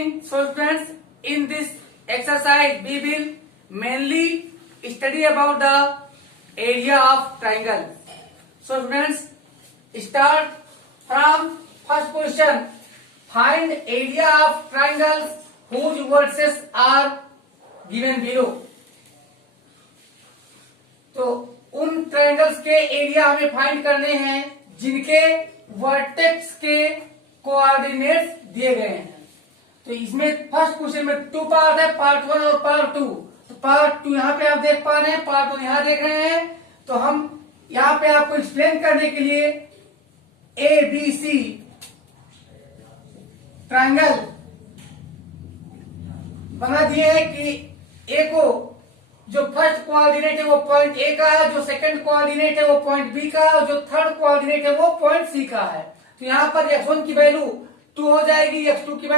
morning. So friends, in this exercise we will mainly study about the area of triangle. So friends, start from first question. Find area of triangles whose vertices are given below. तो उन triangles के area हमें find करने हैं जिनके vertex के coordinates दिए गए हैं। तो इसमें फर्स्ट क्वेश्चन में टू पार्ट है, पार्ट वन और पार्ट टू। तो पार्ट टू यहाँ पे आप देख पा रहे हैं, पार्ट वन यहाँ देख रहे हैं। तो हम यहाँ पे आपको एक्सप्लेन करने के लिए ए बी सी ट्रायंगल बना दिए हैं कि ए को जो फर्स्ट कोऑर्डिनेट है वो पॉइंट ए का है, जो सेकंड कोऑर्डिनेट है वो पॉइंट बी का है, और जो थर्ड कोऑर्डिनेट है वो पॉइंट सी का है। तो यहाँ पर x1 की वैल्यू 2 हो जाएगी, x2 की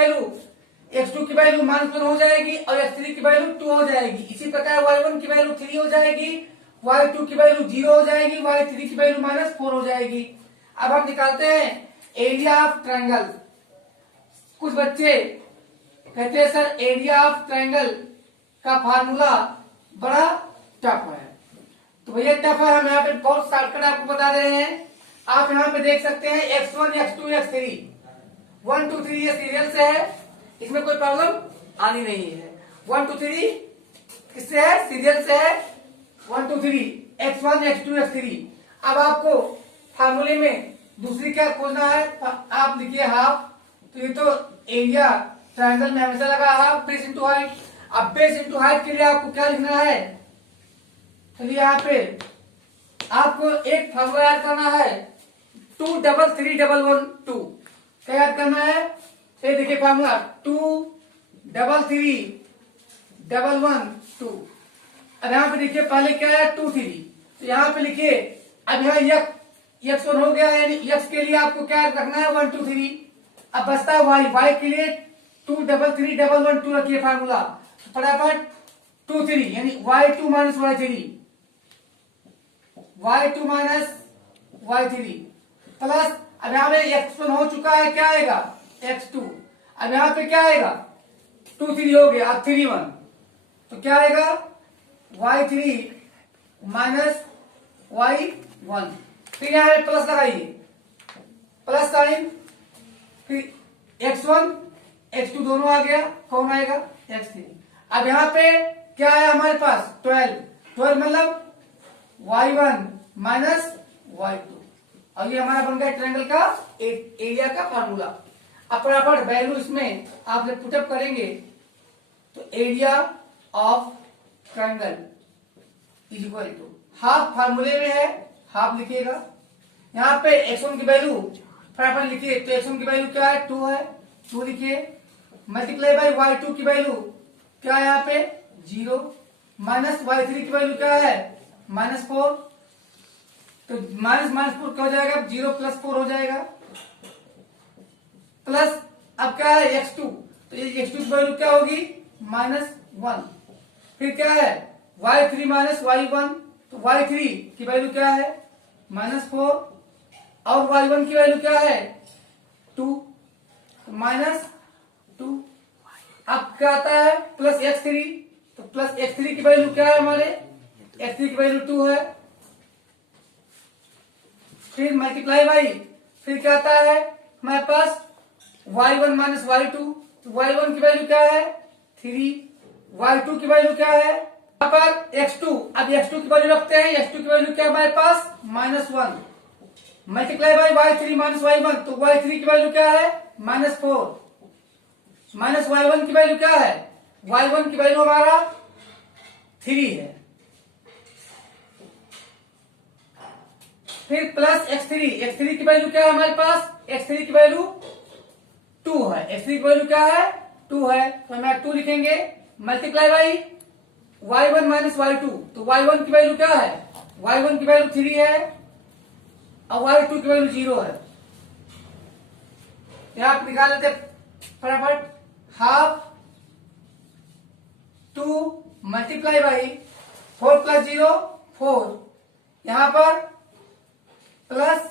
वैल्यू -1 हो जाएगी और x3 की वैल्यू 2 हो जाएगी। इसी प्रकार y1 की वैल्यू 3 हो जाएगी, y2 की वैल्यू 0 हो जाएगी, y3 की वैल्यू -4 हो जाएगी। अब हम निकालते हैं एरिया ऑफ ट्रायंगल। कुछ बच्चे कहते हैं सर एरिया ऑफ ट्रायंगल का फार्मूला बड़ा टफ है। तो भैया टफ है, हम यहाँ पे बहुत शॉर्टकट आपको बता रहे हैं। आप यहाँ पे देख सकते हैं x1 x2 x3 1 2 3 ये सीरियल से है, इसमें कोई प्रॉब्लम आनी नहीं है। 1 2 3 किससे है? सीरियल से है। 1 2 3 x1 x2 x3। अब आपको फार्मूले में दूसरी क्या खोजना है? आप लिखिए हाफ। तो ये तो एरिया ट्रायंगल में हमेशा लगा हाफ बेस इंटू हाइट। अब बेस इंटू हाइट के लिए आपको क्या लिखना है? चलिए यहाँ पे आपको एक फार्मूला याद करना है, 2 3 3 1 1 2। क्या याद करना है? ये देखिए फार्मूला 2 3 3 1 1 2। अब यहाँ पे देखिए पहले क्या है 2 3, तो यहाँ पे लिखिए। अब यहाँ x1 हो गया, यानी x के लिए आपको क्या रखना है 1 2 3। अब बचता है y के लिए 2 3 3 1 1 2 रखिए फार्मूला। फटाफट 2 3 यानी y2 माइनस y3 प्लस। अब यहाँ पे x1 हो चुका है, क्या आएगा x2। अब यहाँ पे क्या आएगा 2 3 हो गया, अब 3 1, तो क्या आएगा y3 माइनस y1। फिर यहाँ पे प्लस लगाइए, प्लस साइन, फिर x1 x2 दोनों आ गया, कौन आएगा x3। अब यहाँ पे क्या है हमारे पास 12 मतलब y1 माइनस y2, और ये हमारा बन गया ट्रायंगल का एरिया का फार्मूला। अब फटाफट वैल्यू इसमें आप जब पुटअप करेंगे तो area of triangle is equal to half, फार्मूले में है हाफ लिखिएगा। यहाँ पे x1 की वैल्यू फटाफट लिखिए, तो x1 की वैल्यू क्या है 2 है, 2 लिखिए, मल्टीप्लाई बाई y2 की वैल्यू क्या है यहाँ पे 0, माइनस y3 की वैल्यू क्या है -4। तो -4 क्या हो जाएगा 0 + 4 हो जाएगा, प्लस अब क्या है x2, तो ये x2 की वैल्यू क्या होगी -1। फिर क्या है y3 माइनस y1, तो y3 की वैल्यू क्या है -4 और y1 की वैल्यू क्या है 2, -2। अब क्या आता है प्लस x3, तो प्लस x3 की वैल्यू क्या है हमारे x3 की वैल्यू 2 है। फिर मल्टीप्लाई बाई, फिर क्या आता है हमारे पास y1 माइनस y2, तो y1 की वैल्यू क्या है 3, y2 की वैल्यू क्या है यहाँ पर x2। अब x2 की वैल्यू रखते हैं, x2 की वैल्यू क्या है हमारे पास -1, multiply by y3 minus y1, तो y3 की वैल्यू क्या है -4, माइनस y1 की वैल्यू क्या है, y1 की वैल्यू हमारा 3 है। फिर प्लस x3 की वैल्यू क्या है हमारे पास, x3 की वैल्यू 2 है, x3 की वैल्यू क्या है 2 है, तो हम 2 लिखेंगे, multiply by y1 minus y2, तो y1 की वैल्यू क्या है, y1 की वैल्यू 3 है और y2 की वैल्यू 0 है। यहां आप निकाल लेते फटाफट, हाफ 2 मल्टीप्लाई बाई 4 + 0 4, यहां पर प्लस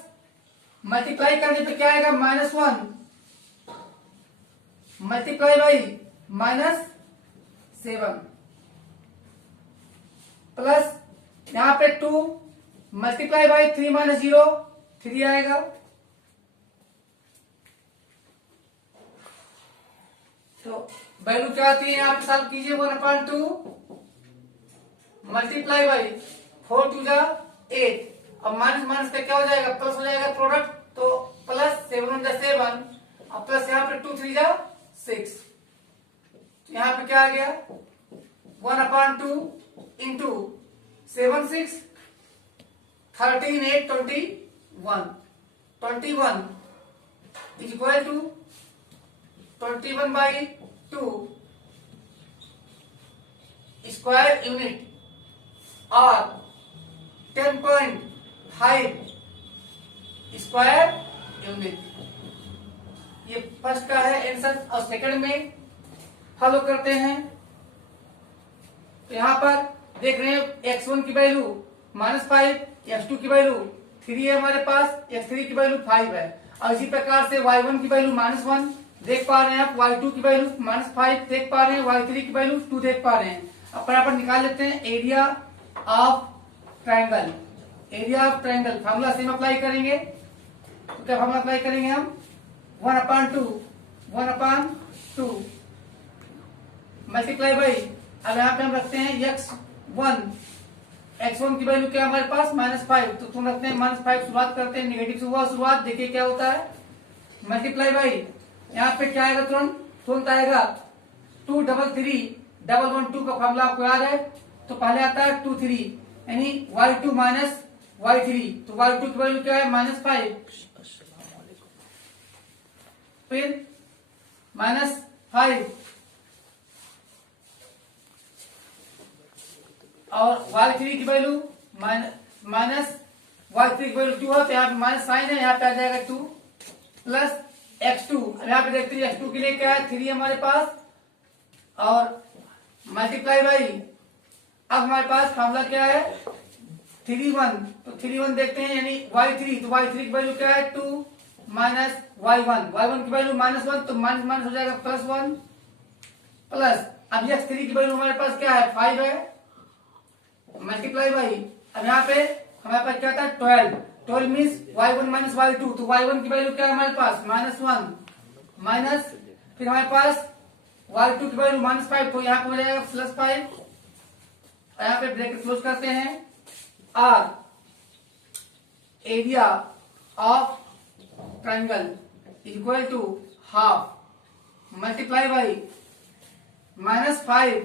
मल्टीप्लाई करने पे क्या आएगा -1 मल्टीप्लाई बाई -7 प्लस यहां पे 2 मल्टीप्लाई बाई 3 - 0 3 आएगा। तो वैल्यू क्या आती है यहां पे सॉल्व कीजिए 1/2 मल्टीप्लाई बाई 4 2 जा 8 अब माइनस माइनस का क्या हो जाएगा प्लस हो जाएगा प्रोडक्ट तो प्लस 7 1 जा 7 और प्लस यहाँ पे 2 3 जा 6 यहाँ पे क्या आ गया 1/2 into 7 6 13 8 21 21 is equal to 21/2 square unit और 10.5 स्क्वायर यूनिट। ये फर्स्ट का है आंसर और सेकंड में फॉलो करते हैं। तो यहां पर देख रहे हैं x1 की वैल्यू -5, x2 की वैल्यू 3 है हमारे पास, x3 की वैल्यू 5 है और इसी प्रकार से y1 की वैल्यू -1 देख पा रहे हैं आप, y2 की वैल्यू -5 देख पा रहे हैं, y3 की वैल्यू 2 देख पा रहे हैं। अब फटाफट निकाल लेते हैं area of triangle. Area of triangle formula same apply करेंगे। तो क्या फार्मूला अप्लाई करेंगे हम 1/2 मल्टीप्लाई बाई अब यहाँ पे हम रखते हैं x1 की वैल्यू क्या हमारे पास -5 तो तुम रखते हैं -5 शुरुआत करते हैं नेगेटिव से हुआ शुरुआत देखिए क्या होता है मल्टीप्लाई बाई यहाँ पे क्या आएगा तुरंत आएगा 2 3 3 1 1 2 का फार्मूला आपको याद है तो पहले आता है 2 3 यानी y2 माइनस y3 तो y2 की वैल्यू क्या है -5 फिर -5 और y3 की वैल्यू माइनस y3 की वैल्यू 2 है तो यहाँ पे माइनस साइन है यहाँ पे आ जाएगा 2 प्लस x2 अब यहाँ पे देखते हैं x2 के लिए क्या है 3 हमारे पास और मल्टीप्लाई बाई अब हमारे पास फार्मूला क्या है 3 1 तो 3 1 देखते हैं यानी y3 तो y3 की वैल्यू क्या है 2 माइनस y1 की वैल्यू -1 तो माइनस माइनस हो जाएगा +1 प्लस अब x3 की वैल्यू हमारे पास क्या है 5 है मल्टीप्लाई बाई अब यहाँ पे हमारे पास क्या था 12 मीन्स y1 माइनस y2 तो y1 की वैल्यू क्या है हमारे पास -1 माइनस फिर हमारे पास y2 की वैल्यू -5 तो यहाँ पे हो जाएगा +5 यहाँ पे ब्रैकेट क्लोज करते हैं और area of triangle equal to half multiply by -5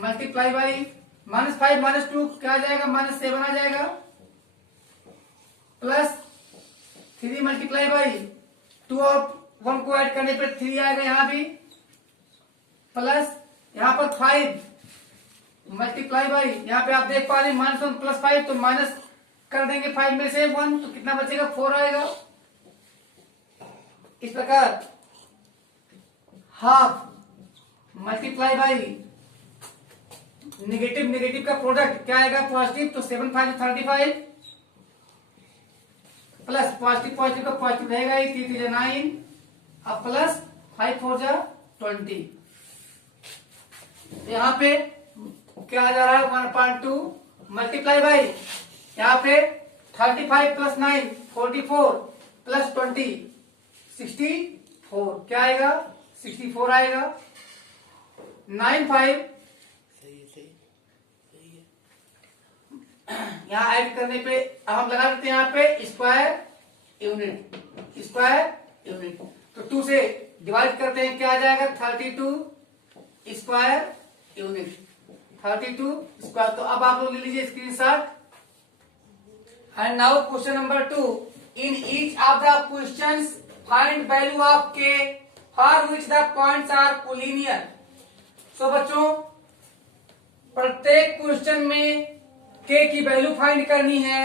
multiply by -5 -2 क्या आ जाएगा -7 आ जाएगा प्लस 3 मल्टीप्लाई बाई 2 और 1 को ऐड करने पे 3 आएगा यहाँ भी प्लस यहाँ पर 5 मल्टीप्लाई बाई यहाँ पे आप देख पा रहे हैं -1 + 5 तो माइनस कर देंगे 5 में से 1 तो कितना बचेगा 4 आएगा। इस प्रकार हाफ मल्टीप्लाई बाई नेगेटिव का प्रोडक्ट क्या आएगा पॉजिटिव तो 7 5 35 प्लस पॉजिटिव का पॉजिटिव रहेगा ही 3 3 9 अब प्लस 5 4 जा 20 यहाँ पे क्या आ जा रहा है 1/2 मल्टीप्लाई बाई यहाँ पे 35 + 9 44 प्लस 20 64 क्या आएगा 64 आएगा 9 5 यहाँ ऐड करने पे अब हम लगा देते हैं यहाँ पे स्क्वायर यूनिट तो 2 से डिवाइड करते हैं क्या आ जाएगा 32 स्क्वायर यूनिट 32 स्क्वायर। तो अब आप लोग ले लीजिए screenshot and now question number 2 in each of the questions find value of k for which the points are collinear. So बच्चों प्रत्येक क्वेश्चन में k की वैल्यू फाइंड करनी है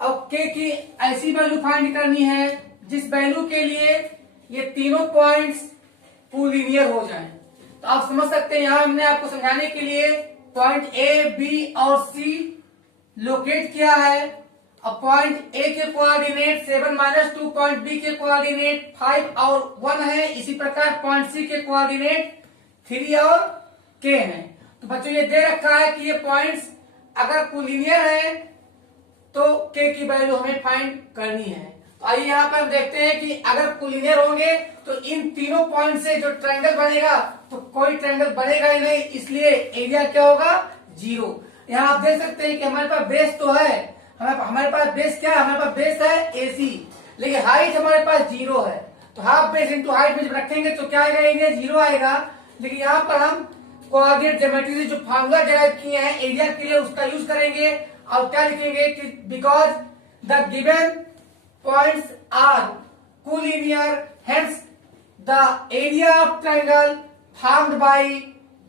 और k की ऐसी वैल्यू फाइंड करनी है जिस वैल्यू के लिए ये तीनों पॉइंट्स कोलिनियर हो जाएं। तो आप समझ सकते हैं यहां हमने आपको समझाने के लिए पॉइंट A, B और C लोकेट किया है अब पॉइंट ए के कोऑर्डिनेट 7 माइनस 2, पॉइंट बी के कोऑर्डिनेट 5 और 1 है। इसी प्रकार पॉइंट सी के कोऑर्डिनेट 3 और के हैं। तो बच्चों ये दे रखा है कि ये पॉइंट्स अगर कोलिनियर है तो के की वैल्यू हमें फाइंड करनी है। तो आइए यहाँ पर हम देखते हैं कि अगर कोलिनियर होंगे तो इन तीनों पॉइंट से जो ट्रायंगल बनेगा तो कोई ट्रायंगल बनेगा ही नहीं, इसलिए एरिया क्या होगा 0। यहाँ आप देख सकते हैं कि हमारे पास बेस तो है, हमारे पास बेस क्या है, हमारे पास बेस है AC, लेकिन हाइट हमारे पास 0 है। तो हाफ बेस इंटू हाइट में जब रखेंगे तो क्या आएगा, एरिया 0 आएगा। लेकिन यहाँ पर हम कोऑर्डिनेट ज्योमेट्री से जो फार्मूला डेराइव किए हैं एरिया के लिए उसका यूज करेंगे और क्या लिखेंगे कि because the given points are collinear hence the area of triangle formed by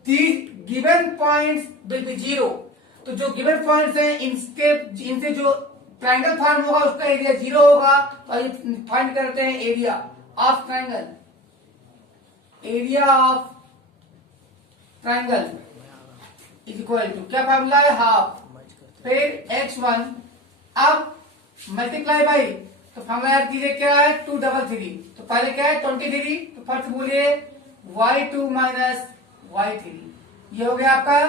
these given points will be 0। तो जो गिवन पॉइंट्स हैं इनसे जो ट्रायंगल फॉर्म होगा उसका एरिया 0 होगा। तो फाइंड करते हैं area of triangle, area of triangle is equal to क्या फॉर्मूला है, हाफ, फिर x1 अब मल्टीप्लाई बाई, तो फॉर्मूला याद कीजिए क्या है 233। तो पहले क्या है 23, तो फर्स्ट बोलिए y2 माइनस y3, ये हो गया आपका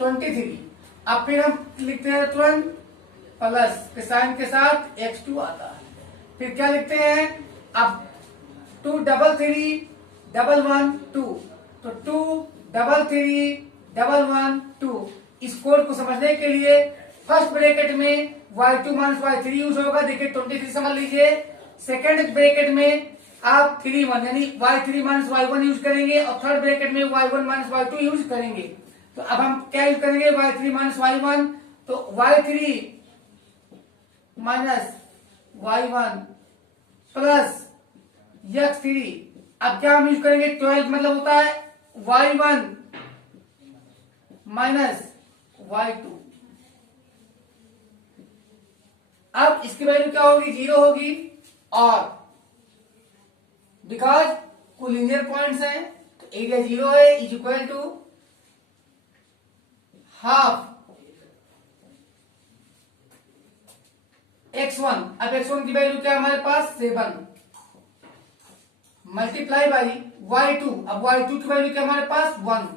23। अब फिर हम लिखते हैं तुरंत प्लस के साइन के साथ x2 आता है। फिर क्या लिखते हैं अब 2 3 3 1 1 2, तो 2 3 3 1 1 2। इस कोड को समझने के लिए फर्स्ट ब्रैकेट में y2 माइनस y3 यूज होगा, देखिए 23 समझ लीजिए। सेकेंड ब्रैकेट में आप 3 1 यानी y3 माइनस y1 यूज करेंगे और थर्ड ब्रैकेट में y1 माइनस y2 यूज करेंगे। तो अब हम क्या यूज करेंगे y3 माइनस y1, तो y3 minus y1 plus x3। अब क्या हम यूज करेंगे 12 मतलब होता है y1 माइनस y2। अब इसकी वैल्यू क्या होगी 0 होगी, और बिकॉज कोलिनियर पॉइंट्स हैं तो एरिया 0 है, is equal to half x1। अब x1 की वैल्यू क्या है हमारे पास 7 मल्टीप्लाई बाई y2। अब y2 की वैल्यू क्या हमारे पास 1,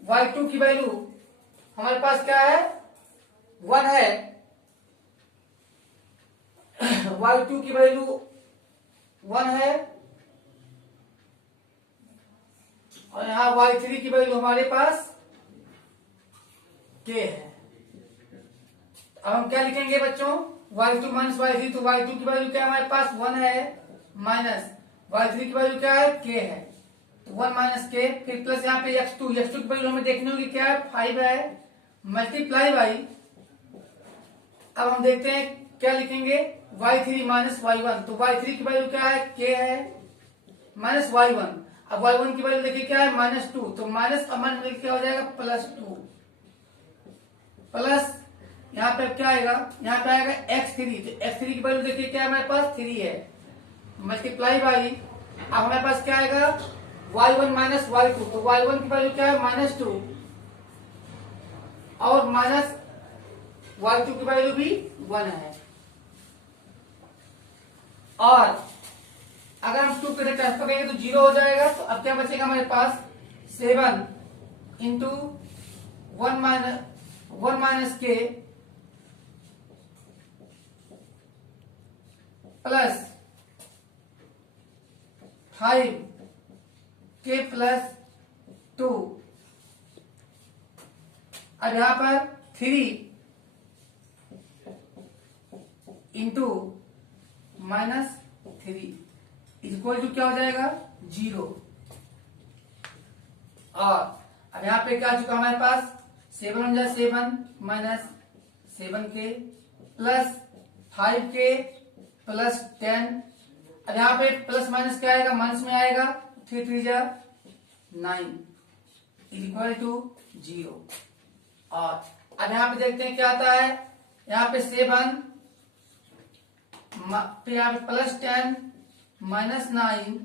y2 की वैल्यू हमारे पास क्या है 1 है, y2 की वैल्यू 1 है, और यहां y3 की वैल्यू हमारे पास k है। अब हम क्या लिखेंगे बच्चों y2 माइनस y3, तो y2 की वैल्यू क्या हमारे पास 1 है माइनस y3 की वैल्यू क्या है k है, तो 1 माइनस k, फिर प्लस यहाँ पे x2 की वैल्यू हमें देखनी होगी क्या है 5 है, मल्टीप्लाई बाई, अब हम देखते हैं क्या लिखेंगे y3 माइनस y1, तो y3 की वैल्यू क्या है k है माइनस y1। अब y1 की वैल्यू देखिए क्या है -2, तो माइनस और माइनस मिलकर क्या हो जाएगा +2, प्लस यहाँ पे क्या आएगा, यहाँ पे आएगा x3, तो x3 की वैल्यू देखिए क्या है हमारे पास 3 है, मल्टीप्लाई बाई, अब हमारे पास क्या आएगा y1 माइनस y2, तो y1 की वैल्यू क्या है -2 और माइनस y2 की वैल्यू भी 1 है। और अगर हम 2 पे ट्रांसफर करेंगे तो 0 हो जाएगा। तो अब क्या बचेगा हमारे पास 7 into 1 minus k plus 5 k plus 2। अब यहां पर 3 इंटू -3 इक्वल टू क्या हो जाएगा 0। और अब यहाँ पे क्या आ चुका हमारे पास 7 7 minus 7k plus 5k plus 10। अब यहाँ पे प्लस माइनस क्या आएगा माइनस में आएगा, 3 3 9 इक्वल टू 0। और अब यहाँ पे देखते हैं क्या आता है, यहाँ पे 7 फिर यहाँ पे plus 10 minus 9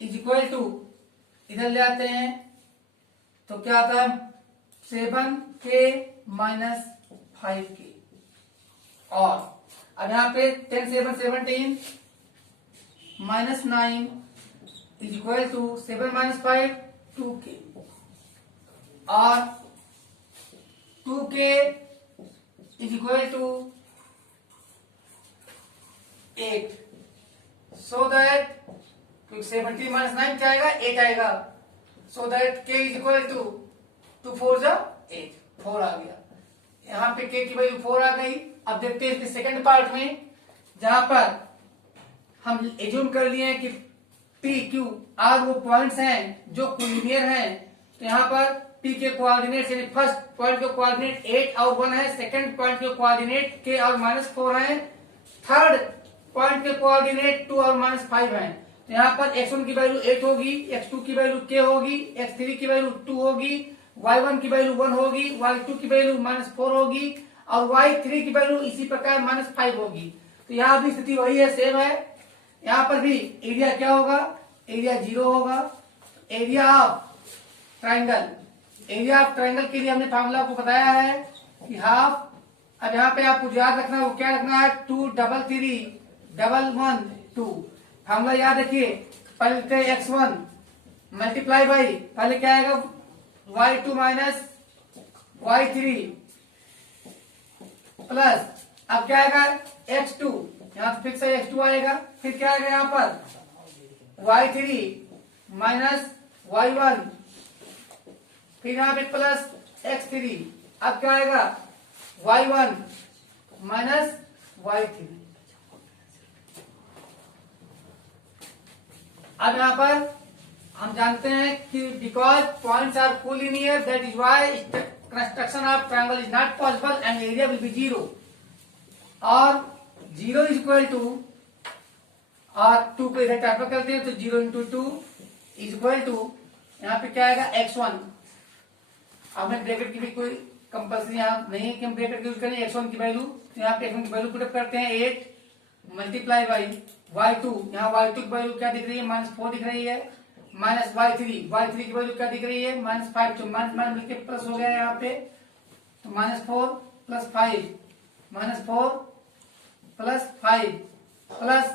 is equal to, इधर ले आते हैं तो क्या आता है 7k माइनस 5k। और अब यहाँ पे 10 7 17 minus 9 is equal to 7 minus 5 2k। और 2k is equal to 8। So that 17 minus 9 क्या आएगा 8 आएगा। So that k is equal to 2 4 जा 8 4 आ गया। यहाँ पे k की वैल्यू 4 आ गई। अब देखते हैं इसके सेकंड पार्ट में, जहां पर हम एज्यूम कर लिए हैं कि p q r वो पॉइंट्स हैं जो कोलिनियर हैं। तो यहाँ पर p के कोऑर्डिनेट यानी फर्स्ट पॉइंट के कोऑर्डिनेट 8 और 1 है, सेकंड पॉइंट के कोऑर्डिनेट k और -4 है, थर्ड पॉइंट के कोऑर्डिनेट 2 और -5 है। तो यहाँ पर x1 की वैल्यू 8 होगी, x2 की वैल्यू k होगी, x3 की वैल्यू 2 होगी, y1 की वैल्यू 1 होगी, y2 की वैल्यू -4 होगी और y3 की वैल्यू इसी प्रकार -5 होगी। तो यहाँ भी स्थिति वही है, सेम है। यहाँ पर भी एरिया क्या होगा, एरिया 0 होगा। Area of triangle, area of triangle के लिए हमने फॉर्मूला आपको बताया है कि हाफ। अब यहाँ पे आपको याद रखना है, वो क्या रखना है 2 3 3 1 1 2। फॉर्मूला याद रखिए, पहले x1 मल्टीप्लाई बाई पहले क्या आएगा y2 माइनस y3 प्लस अब क्या आएगा x2, यहाँ फिक्स है x2 आएगा। फिर क्या आएगा यहाँ पर y3 माइनस y1, फिर यहाँ पे प्लस x3। अब क्या आएगा y1 माइनस y3। अब यहाँ पर हम जानते हैं कि because points are collinear that is why construction of triangle is not possible and area will be 0। और 0 इज इक्वल टू, और 2 को इधर ट्रांसफर करते हैं तो 0 इंटू 2 इज इक्वल टू, यहाँ पे क्या आएगा x1। अब हमें ब्रैकेट की भी कोई कंपल्सरी यहाँ नहीं है कि हम ब्रैकेट यूज करें x1 की वैल्यू। तो यहाँ पे x1 की वैल्यू पुटअप करते हैं 8 मल्टीप्लाई बाई y2, यहाँ y2 की वैल्यू क्या दिख रही है -4 दिख रही है, माइनस y3 की वैल्यू क्या दिख रही है -5। तो माइनस मिलकर प्लस हो गया है यहाँ पे, तो -4 प्लस 5 -4 प्लस 5 प्लस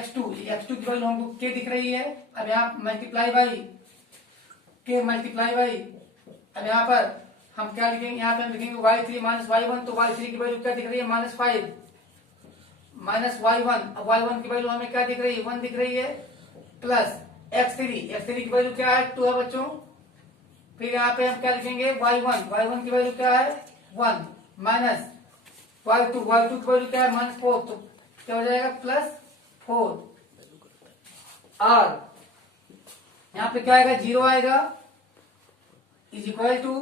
x2 की वैल्यू हमको k दिख रही है। अब यहाँ multiply by k multiply by, अब यहाँ पर हम क्या लिखेंगे, यहाँ पे हम लिखेंगे y3 माइनस y1। तो y3 की वैल्यू क्या दिख रही है -5 माइनस y1। अब y1 की वैल्यू हमें क्या दिख रही है 1 दिख रही है, प्लस x3 की वैल्यू क्या है 2 है बच्चों। फिर यहाँ पे हम क्या लिखेंगे y1 की वैल्यू क्या है 1 माइनस y2 की वैल्यू क्या है -4। तो क्या हो जाएगा +4। और यहाँ पे क्या आएगा 0 आएगा is equal to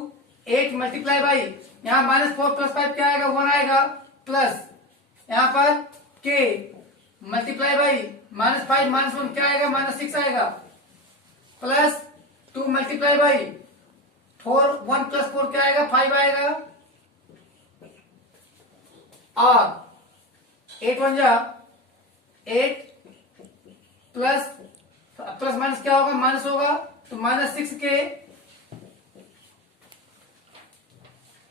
8 multiply by, यहाँ -4 प्लस 5 क्या आएगा 1 आएगा, प्लस यहाँ पर k मल्टीप्लाई बाई -5 -1 क्या आएगा -6 आएगा, प्लस 2 मल्टीप्लाई बाई 4 1 प्लस 4 क्या आएगा 5 आएगा। और 8 1 जा 8 प्लस माइनस क्या होगा माइनस होगा, तो -6k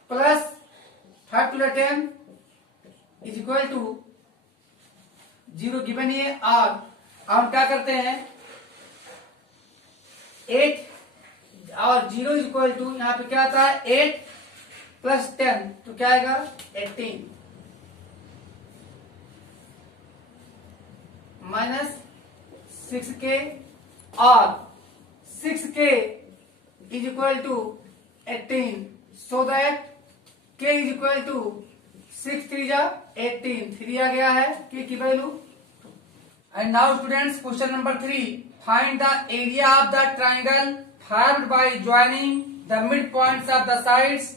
plus 5 to the 10 is equal to 0 given है। और हम क्या करते हैं 8 और 0 इज इक्वल टू, यहाँ पे क्या आता है 8 प्लस 10 तो क्या आएगा 18 माइनस 6k और 6k is equal to 18। So that k is equal to 6 3 जा 18, 3 आ गया है k की value. And now students question number 3, find the area of the triangle formed by joining the midpoints of the sides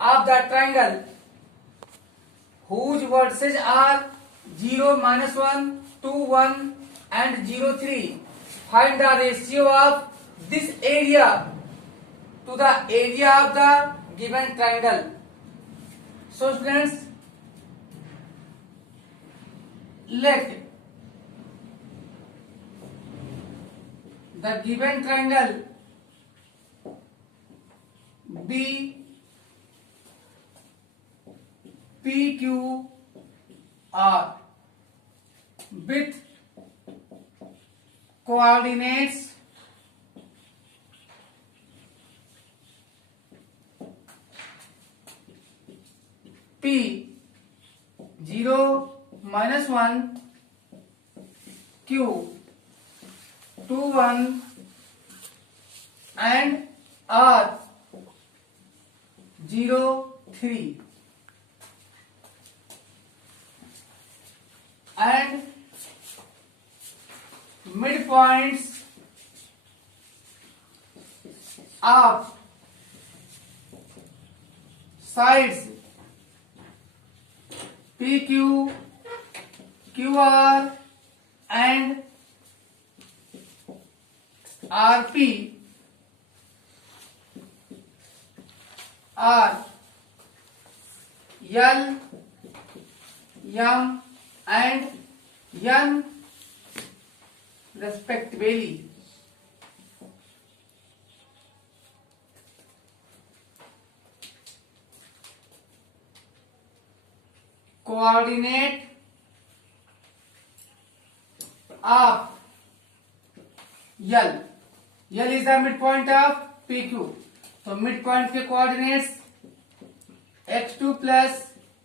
of the triangle whose vertices are 0 -1 2 1 and 0 3. Find the ratio of this area to the area of the given triangle. So students, let the given triangle be P Q R with coordinates P 0 -1 Q 2 1 and R 0 3 and midpoints of sides PQ, QR and RP are L, M and N respectively. Coordinate of L. L is the midpoint of PQ. तो midpoint के coordinates x2 plus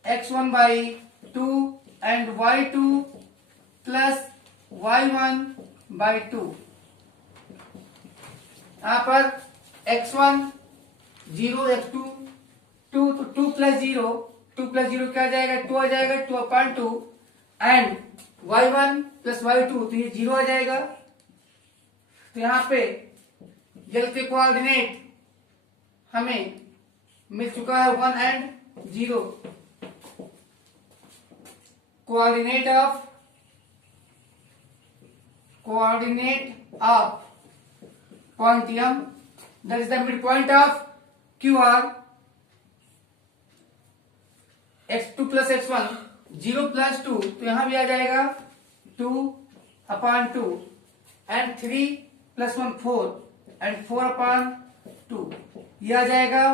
x1 by 2 and y2 plus y1 by 2. यहाँ पर x1 0 x2 2 तो 2 plus 0 2 plus 0 क्या आ जाएगा 2 आ जाएगा 2/2 and y1 plus y2 तो ये 0 आ जाएगा। तो यहाँ पे L के कोऑर्डिनेट हमें मिल चुका है 1 and 0। Coordinate of point M that is the mid point of QR x2 plus x1 0 plus 2 तो यहां भी आ जाएगा 2/2 एंड 3 plus 1 4 एंड 4/2 ये आ जाएगा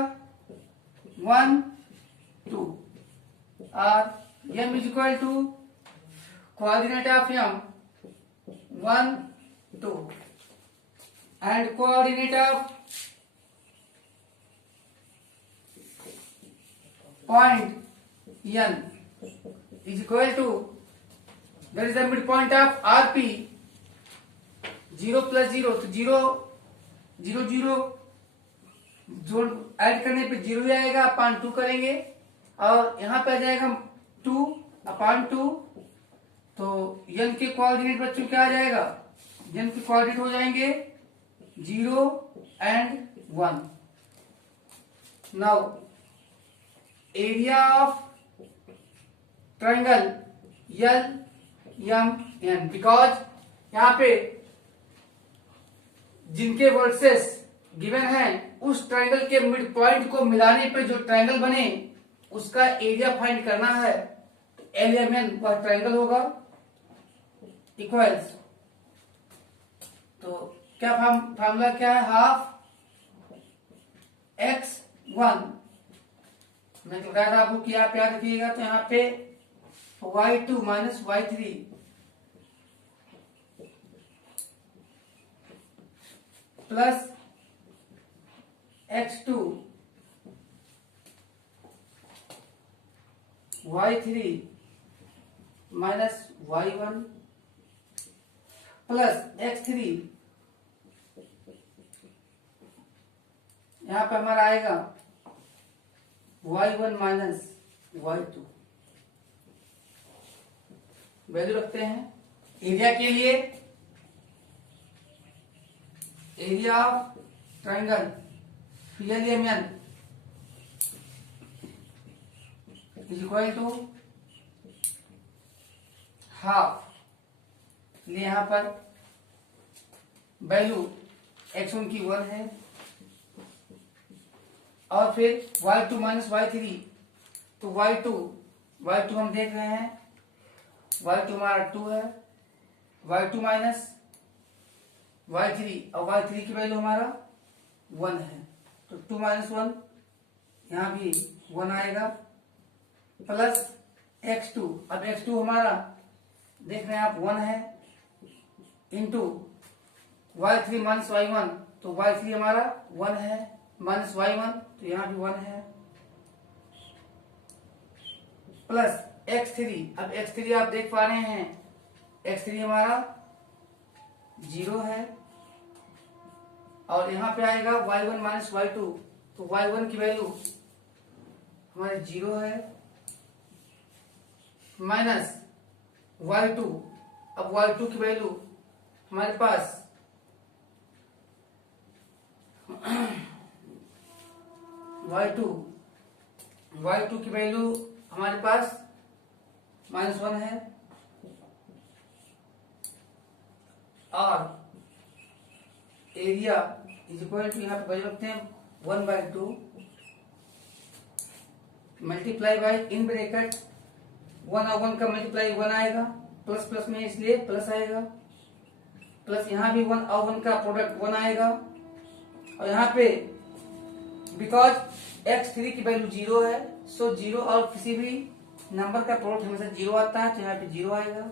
1 2 और m is equal to coordinate of m 1 2 and coordinate of point N is equal to that is the midpoint of RP 0 plus 0 तो 0 0 0 जोड़ add करने पे 0 आएगा अपान 2 करेंगे और यहाँ पे आ जाएगा 2/2 तो n के कोऑर्डिनेट बच्चों क्या आ जाएगा n के कोऑर्डिनेट हो जाएंगे 0 and 1। Now area of triangle L M N because यहाँ पे जिनके वर्सेस गिवन है उस ट्राइंगल के मिड पॉइंट को मिलाने पे जो ट्राइंगल बने उसका एरिया फाइंड करना है। तो LMN वह ट्राइंगल होगा इक्वल्स तो क्या फार्मूला क्या है हाफ x1 मैं बताया था आपको कि आप याद रखिएगा तो यहाँ पे y2 minus y3 plus x2 y3 minus y1 plus x3 यहां पे हमारा आएगा y1 माइनस y2 वैल्यू रखते हैं एरिया के लिए। Area of triangle LMN is equal to half. यहां पर वैल्यू x1 की 1 है और फिर y2 माइनस y3 तो y2 हम देख रहे हैं y2 हमारा 2 है y2 माइनस y3 और y3 की वैल्यू हमारा 1 है तो 2 माइनस 1 यहां भी 1 आएगा प्लस x2, अब x2 हमारा देख रहे हैं आप 1 है, इंटू y3 माइनस y1, तो y3 हमारा 1 है, माइनस y1, तो यहाँ भी 1 है, प्लस x3, अब x3 आप देख पा रहे हैं x3 हमारा 0 है, और यहाँ पे आएगा y1 माइनस y2, तो y1 की वैल्यू हमारे 0 है, माइनस y2, अब y2 की वैल्यू हमारे पास y2 की वैल्यू हमारे पास -1 है, और एरिया इज इक्वल टू, यहाँ पे वैल्यू रखते हैं 1/2 मल्टीप्लाई बाई, इन ब्रैकेट 1 और 1 का मल्टीप्लाई 1 आएगा, प्लस प्लस में इसलिए प्लस आएगा, प्लस यहाँ भी 1 और 1 का प्रोडक्ट 1 आएगा, और यहाँ पे बिकॉज x3 की वैल्यू 0 है, सो 0 और किसी भी नंबर का प्रोडक्ट हमेशा 0 आता है, तो यहाँ पे 0 आएगा,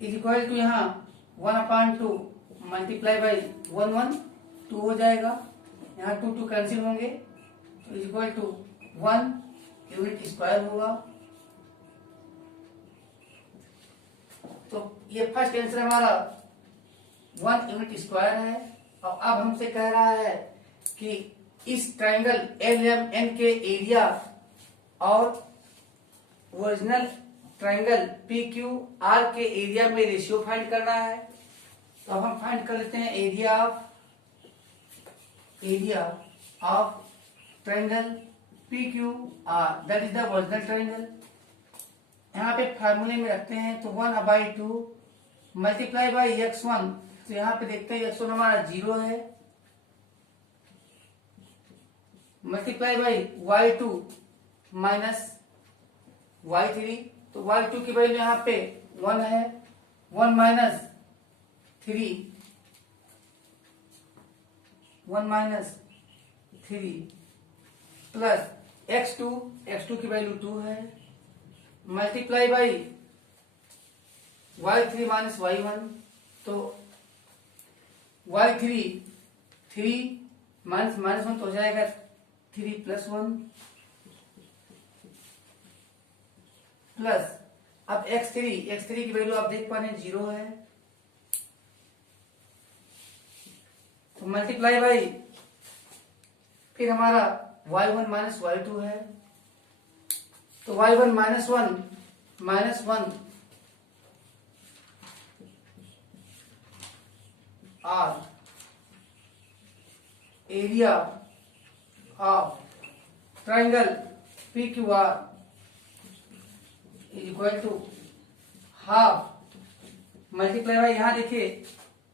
इज इक्वल टू यहाँ 1/2 मल्टीप्लाई बाई 1 2 हो जाएगा, यहाँ 2 कैंसिल होंगे, तो is equal to 1 unit square होगा। तो ये फर्स्ट आंसर हमारा 1 यूनिट स्क्वायर है। और अब हमसे कह रहा है कि इस ट्राइंगल LMN के एरिया और ओरिजिनल ट्राइंगल PQR के एरिया में रेशियो फाइंड करना है। तो अब हम फाइंड कर लेते हैं area of triangle PQR, that is the original triangle. यहाँ पे फार्मूले में रखते हैं, तो 1/2 मल्टीप्लाई बाई x1, तो यहाँ पे देखते हैं x1 हमारा 0 है, multiply by y2 minus y3, तो y2 की वैल्यू यहाँ पे 1 है, 1 माइनस 3 प्लस x2 की वैल्यू 2 है, multiply by y3 minus y1, तो y3 3 माइनस -1 तो हो जाएगा 3 + 1 प्लस अब x3 की वैल्यू आप देख पा रहे हैं 0 है, तो मल्टीप्लाई बाई फिर हमारा y1 माइनस y2 है, तो y1 -1 और area of triangle PQR is equal to half multiply by, यहाँ देखिए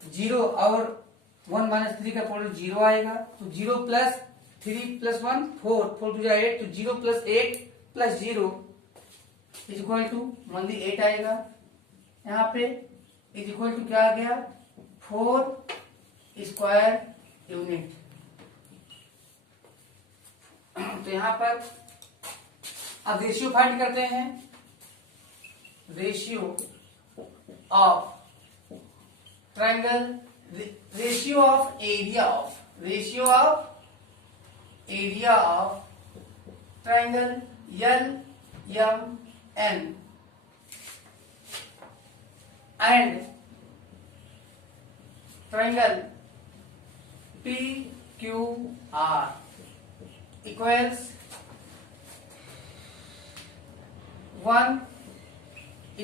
0 और 1 माइनस 3 का प्रोडक्ट 0 आएगा, तो 0 प्लस 3 + 1 4 4 2 8, तो 0 + 8 + 0 इज इक्वल टू ओनली 8 आएगा। यहाँ पे इज इक्वल टू क्या आ गया 4 स्क्वायर यूनिट। तो यहाँ पर अब रेशियो फाइंड करते हैं, ratio of triangle, ratio of area of triangle LMN and triangle PQR equals 1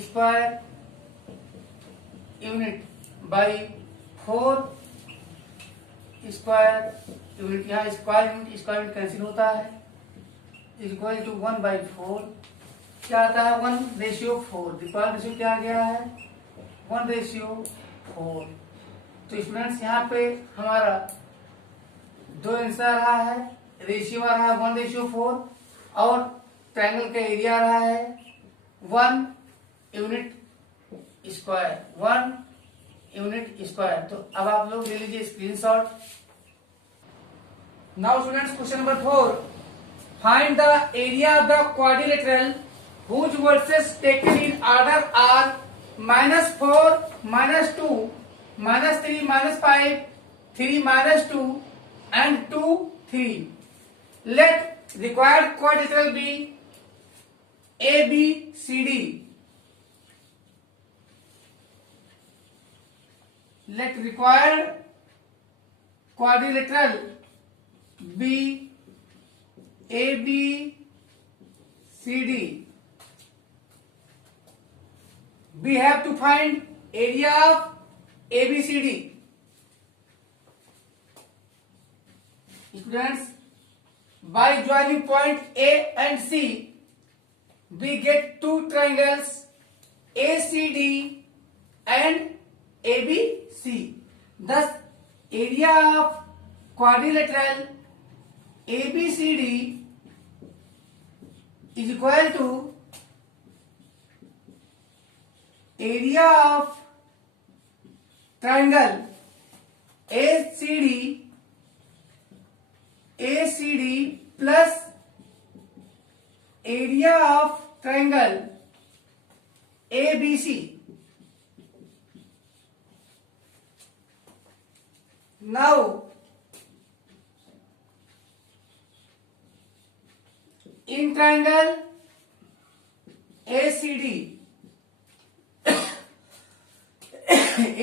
square unit by 4 square unit, यहाँ स्क्वायर यूनिट कैंसिल होता है, इज इक्वल टू 1/4 क्या आता है 1/4, डिफॉल्ट रेशियो क्या आ गया है 1/4। तो स्टूडेंट्स यहाँ पे हमारा 2 आंसर आ रहा है, रेशियो आ रहा है 1/4 और ट्रायंगल का एरिया आ रहा है 1 यूनिट स्क्वायर। तो अब आप लोग ले लीजिए screenshot. Now students question number 4, Find the area of the quadrilateral whose verses taken in order are -4, -2, -3, -5, 3, -2 and 2, 3. Let required quadrilateral be ABCD. Let required quadrilateral be ABCD. We have to find area of ABCD. Students, by joining point A and C, we get two triangles ACD and ABC. Thus, area of quadrilateral ABCD is equal to area of triangle ACD plus area of triangle ABC. Now in triangle ACD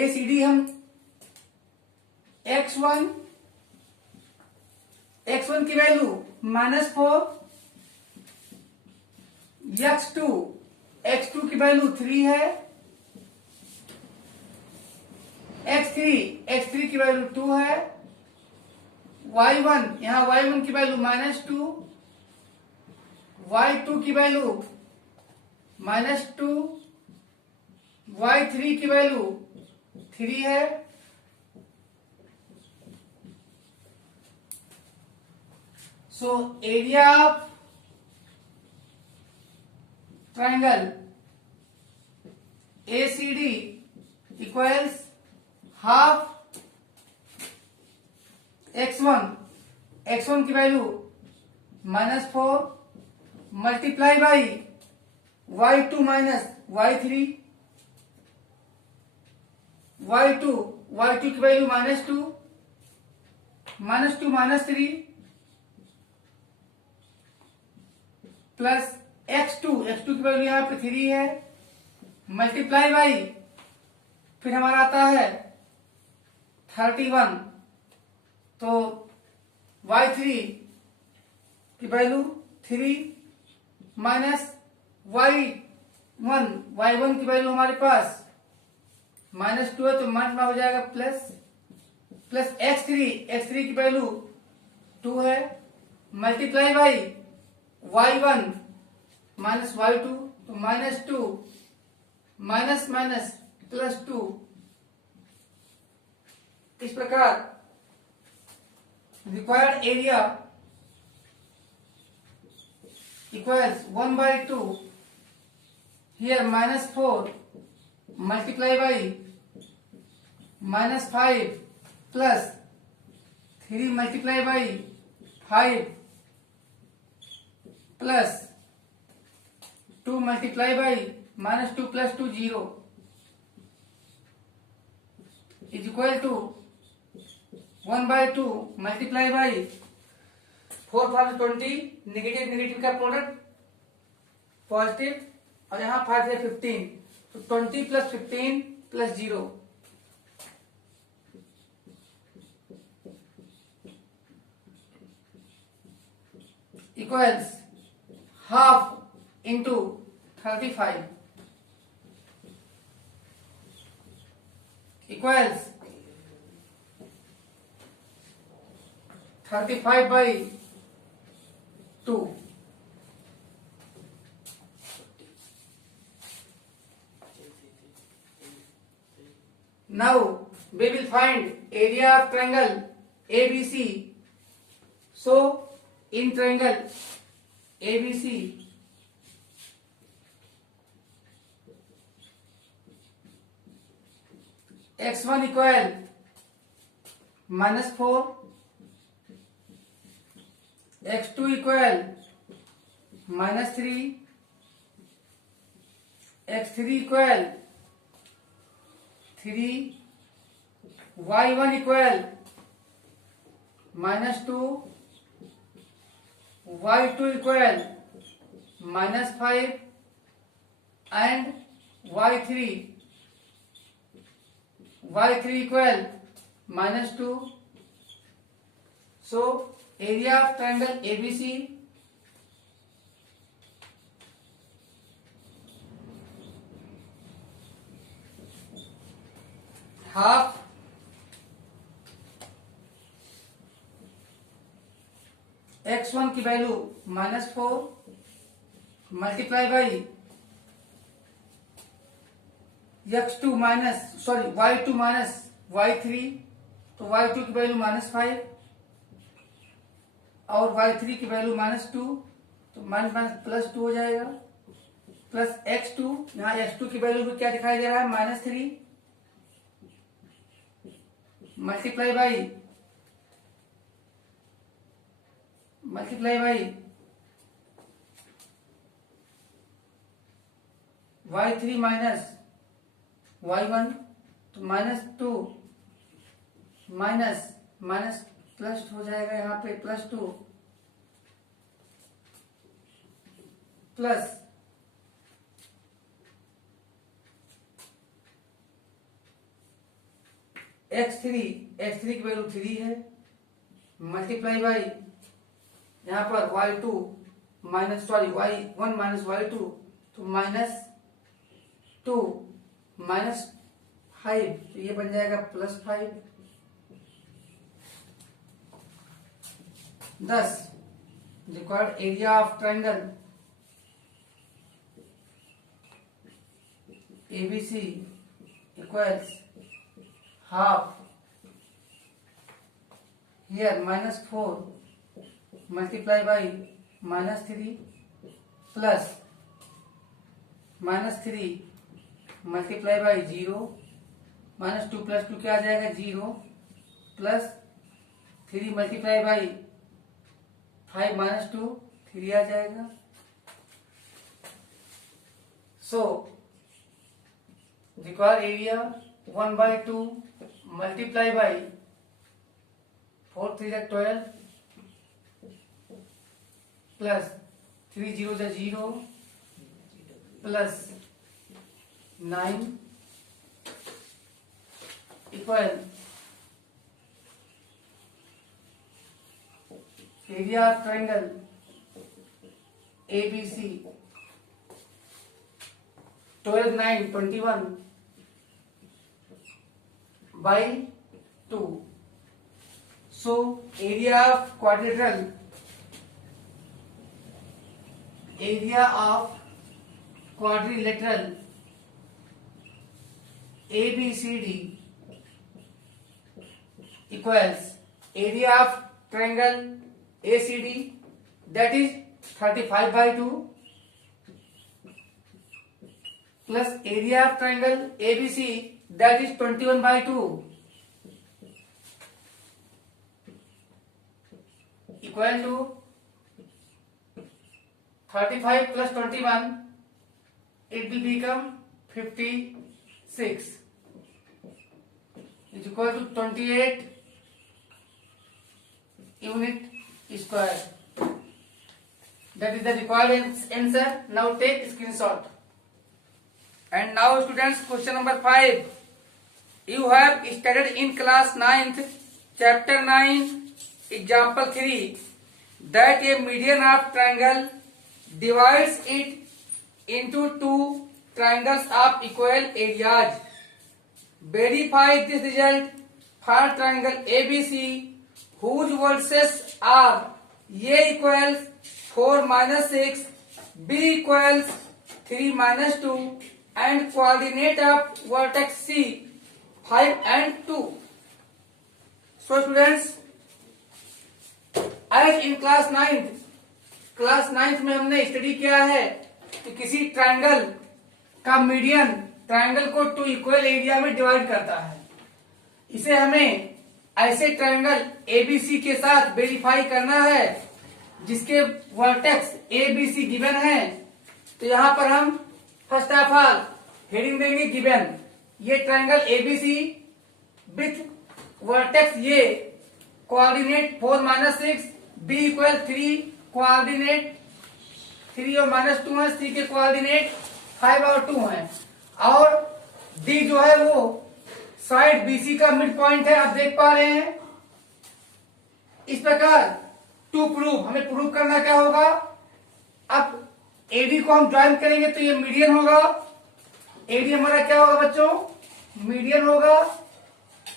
ACD हम x1 की value -4, x2 की value 3 है, x3 की value 2 है, y1 यहां y1 की value -2, y2 की value -2, y3 की वैल्यू 3 है। So area of triangle ACD equals half x1 की value -4 multiply by y2 minus y3, y2 की वैल्यू -2, -3 प्लस x2 की वैल्यू यहाँ पे 3 है, मल्टीप्लाई बाई फिर हमारा आता है 31, तो y3 की वैल्यू 3 माइनस y1 की वैल्यू हमारे पास -2 है, तो मल्टीप्लाई हो जाएगा प्लस x3 की वैल्यू 2 है, multiply by y1 minus y2, तो -2 माइनस +2। इस प्रकार required area equals 1/2 here -4 multiply by -5 plus 3 multiply by 5 plus 2 multiply by -2 plus 2 0 is equal to 1/2 multiply by 4 5 20, negative का प्रोडक्ट पॉजिटिव, और यहाँ 5 है 15, तो 20 plus 15 plus 0 equals half into 35 equals 35/2। Now we will find area of triangle ABC. So in triangle ABC, x1 equal -4, x2 equal -3, x3 equal 3, y1 equal -2, y2 equal -5 and y3 equal -2. So area of triangle ABC half x1 की value -4 multiply by x2 y2 minus y3, तो y2 की value -5 और y3 की value -2, तो +2 हो जाएगा, plus x2, यहाँ x2 की वैल्यू भी क्या दिखाई दे रहा है -3 multiply by y3 minus y1, तो -2 माइनस प्लस हो जाएगा, यहाँ पे +2 प्लस x3 की वैल्यू 3 है मल्टीप्लाई बाई यहाँ पर y1 माइनस y2, तो -2 -5, तो ये बन जाएगा +5। 10 required area of triangle ABC equals half here -4 multiply by -3 plus -3 multiply by 0, -2 plus 2 क्या आ जाएगा 0, प्लस 3 मल्टीप्लाई बाई 5 -2 3 आ जाएगा। So require area 1/2 multiply by 4 3 12 plus 3 0 0 plus 9 equal area of triangle ABC 12 9 21 by 2. So area of quadrilateral ABCD equals area of triangle ACD, that is 35/2, plus area of triangle ABC, that is 21/2, equal to 35 plus 21, it will become 56, is equal to 28 unit square. That is the required answer. Now take screenshot. And now students, question number 5. You have studied in class 9th, chapter 9, example 3, that a median of triangle divides it into two triangles of equal areas. Verify this result for triangle ABC whose vertices are A equals 4 minus 6, B equals 3 minus 2, and coordinate of vertex C 5 and 2. So students, as in class 9th में हमने study किया है कि किसी triangle का median triangle को 2 equal area में divide करता है। इसे हमें ऐसे ट्रायंगल ABC के साथ वेरीफाई करना है जिसके vertex A B C given है, तो यहां पर हम फर्स्ट ऑफ ऑल हेडिंग देंगे गिवन। ये ट्रायंगल एबीसी विथ वर्टेक्स ये कोऑर्डिनेट 4-6, बी इक्वल 3, कोऑर्डिनेट 3 और -2 है, सी के कोऑर्डिनेट 5 और 2 है, और डी जो है वो साइड बीसी का मिड पॉइंट है, आप देख पा रहे हैं। इस प्रकार टू प्रूव, हमें प्रूव करना क्या होगा, अब एडी को हम ज्वाइन करेंगे तो ये मीडियन होगा। एडी हमारा क्या होगा बच्चों, मीडियन होगा।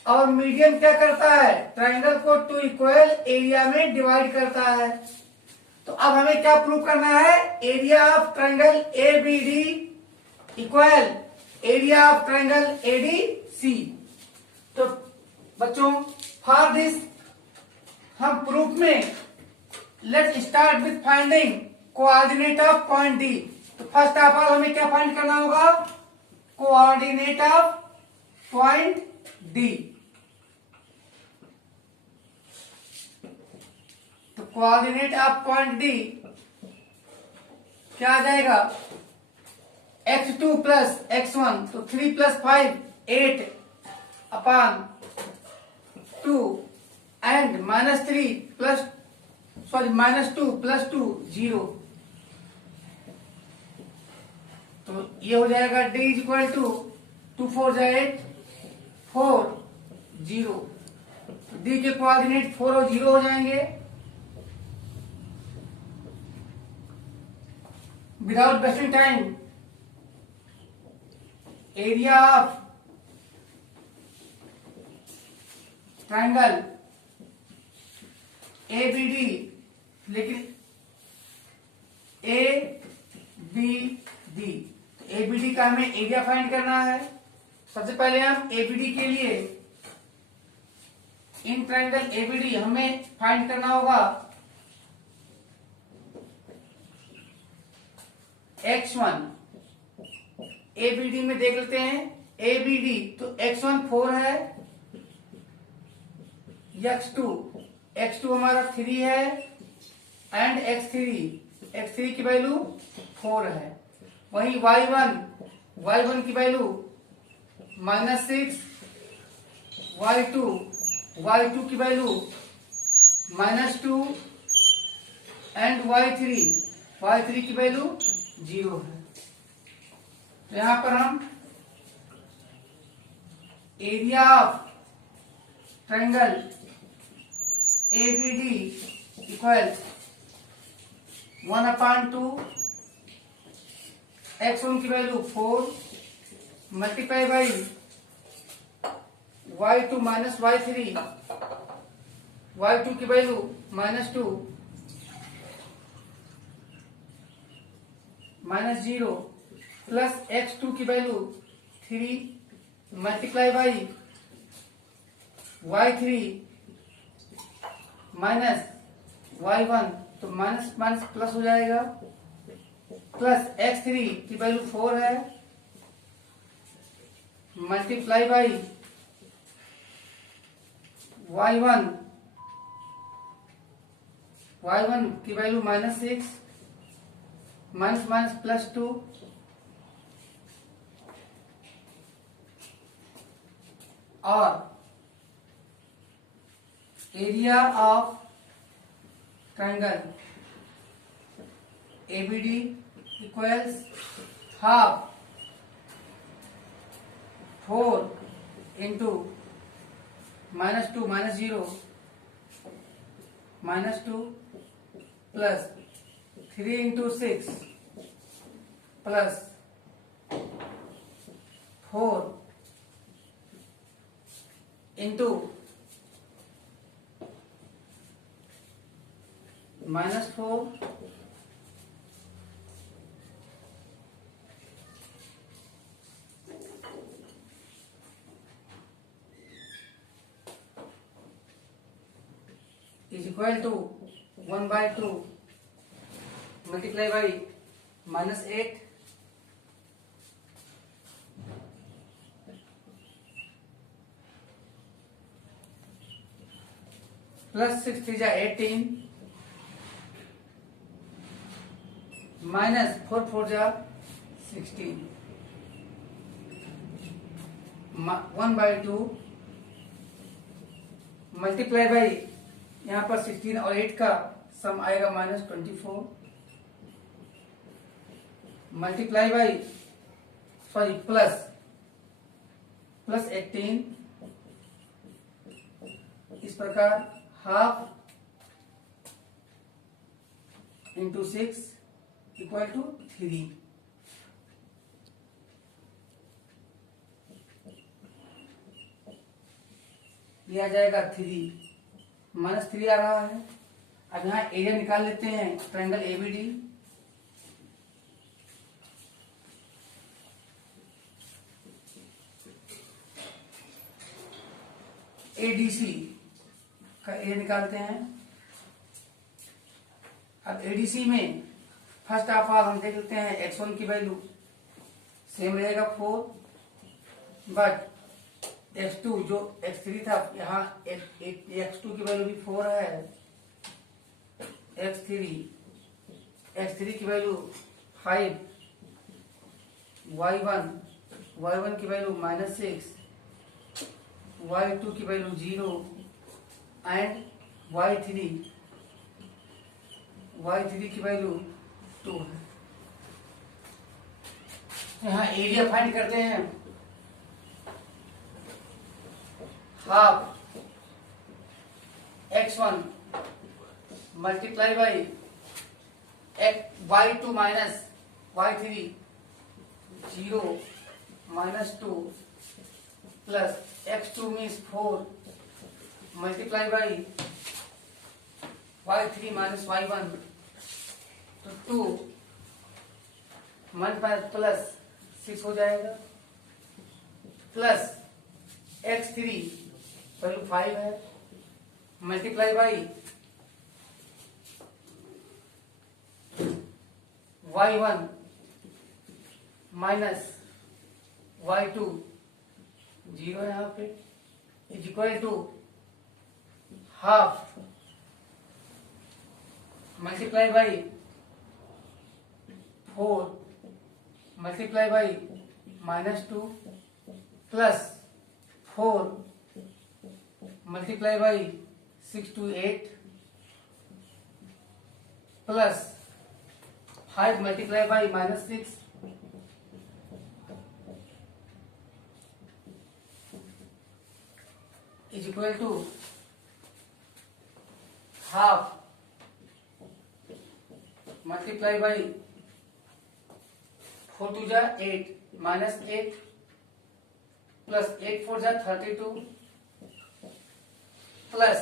और मीडियन क्या करता है, ट्रायंगल को 2 इक्वल एरिया में डिवाइड करता है। तो अब हमें क्या प्रूव करना है, area of triangle A B D equal area of triangle A D C. तो बच्चों फॉर दिस हम प्रूफ में let's start with finding coordinate of point D. तो फर्स्ट ऑफ ऑल हमें क्या फाइंड करना होगा, कोऑर्डिनेट ऑफ पॉइंट डी। तो कोऑर्डिनेट ऑफ पॉइंट डी क्या आ जाएगा, x2 प्लस x1, तो 3 + 5 8 अपॉन 2 एंड -3 प्लस -2 + 2 0। तो ये हो जाएगा d इक्वल टू 2 4 8 4 0। तो d के कोऑर्डिनेट 4 और 0 हो जाएंगे। Without wasting time, area of triangle A B D, लेकिन A B D, A B D का हमें एरिया फाइंड करना है। सबसे पहले हम ए बी डी के लिए in triangle A B D हमें फाइंड करना होगा x1। ए बी डी में देख लेते हैं, ए बी डी तो x1 4 है, x2 हमारा 3 है, एंड x3 की वैल्यू 4 है। वही y1 की वैल्यू -6, y2 की वैल्यू -2 एंड y3 की वैल्यू 0 है। तो यहां पर हम area of triangle A B D equal 1/2 x1 की value 4 multiply by y2 minus y3, y2 की वैल्यू -2 -0 प्लस x2 की value 3 multiply by y3 minus y1, तो माइनस माइनस प्लस हो जाएगा, प्लस x3 की वैल्यू 4 है, मल्टीप्लाई बाई y1 की value -6, minus minus +2, और area of triangle ABD equals half 4 into -2 -0 -2 plus 3 into 6 plus 4 into -4 is equal to 1/2 multiply by -8 plus 6 3 18 minus 4 4 जा 16, 1/2 multiply by यहाँ पर 16 और 8 का सम आएगा -24, मल्टीप्लाई बाई सॉरी प्लस 18, इस प्रकार हाफ इंटू 6 इक्वल टू 3। ये आ जाएगा 3, -3 आ रहा है। अब यहाँ एरिया निकाल लेते हैं ट्रायंगल एबीडी। एडीसी का एरिया निकालते हैं। अब एडीसी में फर्स्ट ऑफ ऑल हम देख लेते हैं x1 की वैल्यू सेम रहेगा 4, बट x2 जो x3 था यहाँ x2 की वैल्यू भी 4 है, x3 की वैल्यू 5, y1 की वैल्यू -6, y2 की वैल्यू 0 एंड y3 की वैल्यू 2 है। यहाँ एरिया फाइंड करते हैं। Half x1 multiply by y2 minus y3 0 -2 plus x2 means 4 multiply by y3 minus y1 तो 2 प्लस 6 हो जाएगा, प्लस x3 वैल्यू 5 है multiply by y1 minus y2 0 है यहाँ पे is equal to half multiply by 4 multiply by -2 plus 4 multiply by 6 to 8 plus 5 multiply by -6 is equal to half multiply by 4 2 जा 8 -8 plus 8 4 जा 32 plus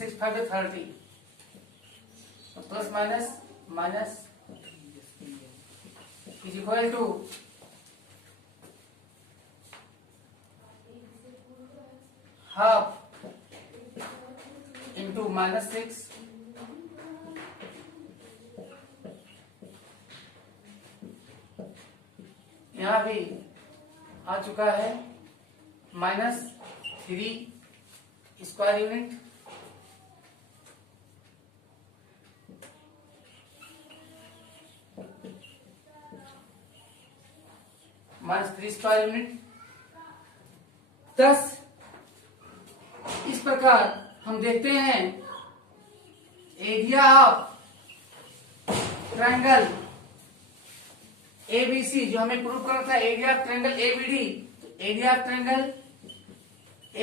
6 5 जा 30 plus minus is equal to half into -6 यहाँ भी आ चुका है -3 स्क्वायर यूनिट -3 स्क्वायर यूनिट। 10 इस प्रकार हम देखते हैं एरिया ऑफ ट्रायंगल एबीसी जो हमें प्रूव करना था, area of triangle ABD, area of triangle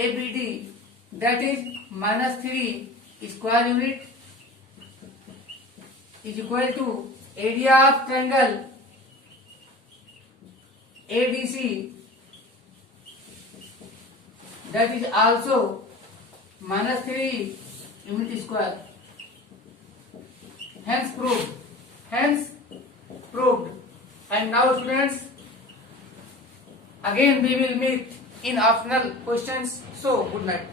ABD that is -3 square unit is equal to area of triangle ADC that is also -3 unit square. Hence proved. And now students, again we will meet in optional questions. So good night.